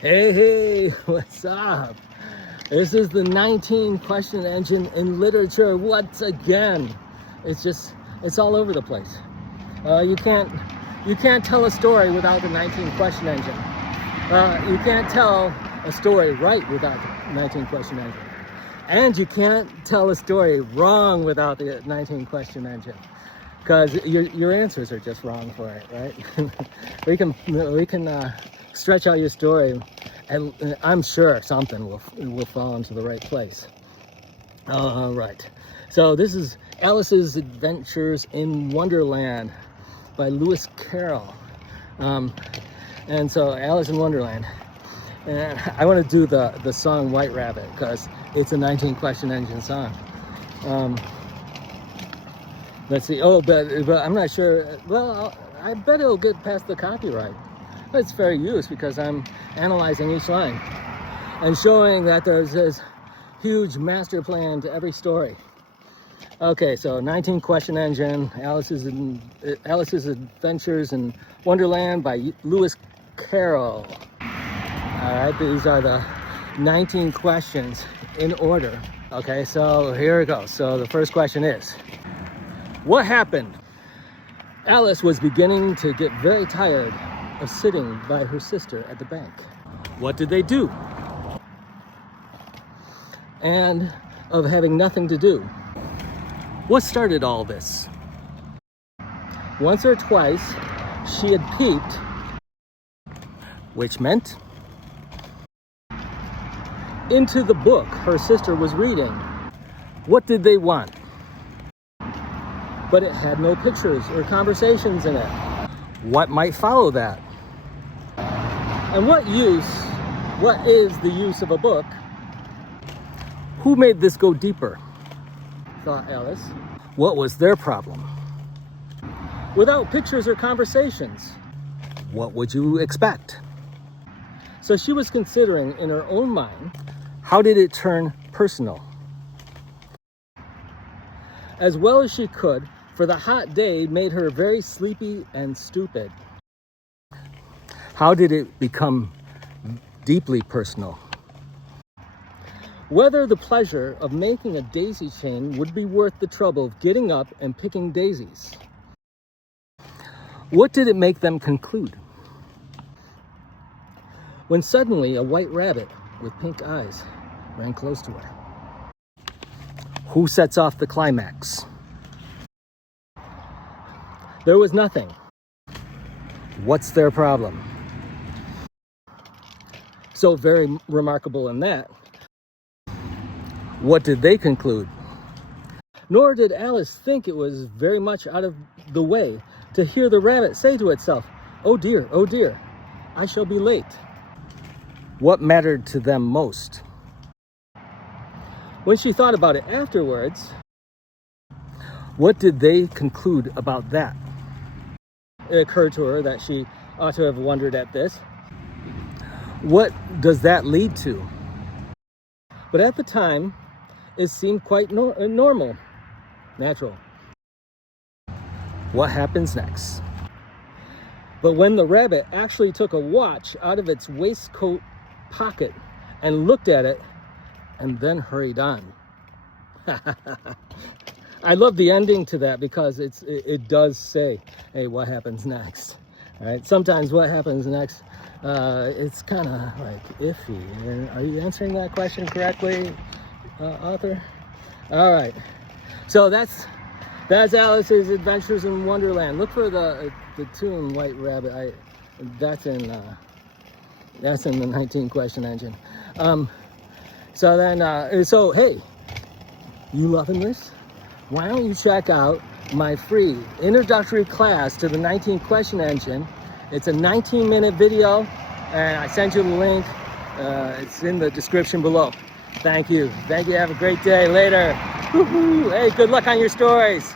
Hey, what's up? This is the 19 question engine in literature once again. It's all over the place. You can't tell a story without the 19 question engine. You can't tell a story right without the 19 question engine. And you can't tell a story wrong without the 19 question engine. Because your answers are just wrong for it, right? we can stretch out your story, and I'm sure something will fall into the right place. All right. So this is Alice's Adventures in Wonderland by Carrol. And so Alice in Wonderland. And I want to do the song White Rabbit because it's a 19 question engine song. Let's see. Oh, but I'm not sure. Well, I bet it'll get past the copyright. But it's fair use because I'm analyzing each line and showing that there's this huge master plan to every story. Okay, so 19 question engine, Alice's Adventures in Wonderland by Carrol. All right, these are the 19 questions in order. Okay, so here it goes. So the first question is, what happened? Alice was beginning to get very tired of sitting by her sister at the bank. What did they do? And of having nothing to do. What started all this? Once or twice, she had peeped, which meant into the book her sister was reading. What did they want? But it had no pictures or conversations in it. What might follow that? And what is the use of a book? Who made this go deeper? Thought Alice. What was their problem? Without pictures or conversations, what would you expect? So she was considering in her own mind, how did it turn personal? As well as she could, for the hot day made her very sleepy and stupid. How did it become deeply personal? Whether the pleasure of making a daisy chain would be worth the trouble of getting up and picking daisies. What did it make them conclude? When suddenly a white rabbit with pink eyes ran close to her. Who sets off the climax? There was nothing. What's their problem? So very remarkable in that. What did they conclude? Nor did Alice think it was very much out of the way to hear the rabbit say to itself, oh dear, I shall be late. What mattered to them most? When she thought about it afterwards, what did they conclude about that? It occurred to her that she ought to have wondered at this. What does that lead to? But at the time, it seemed quite normal, natural. What happens next? But when the rabbit actually took a watch out of its waistcoat pocket and looked at it, and then hurried on. I love the ending to that because it does say, hey, what happens next? All right. Sometimes what happens next, it's kind of like iffy. Are you answering that question correctly, author? All right. So that's Alice's Adventures in Wonderland. Look for the tune White Rabbit. That's in the 19 question engine. So hey, you loving this? Why don't you check out my free introductory class to the 19 question engine? It's a 19-minute video, and I sent you the link. It's in the description below. Thank you. Have a great day. Later. Woo-hoo. Hey, good luck on your stories.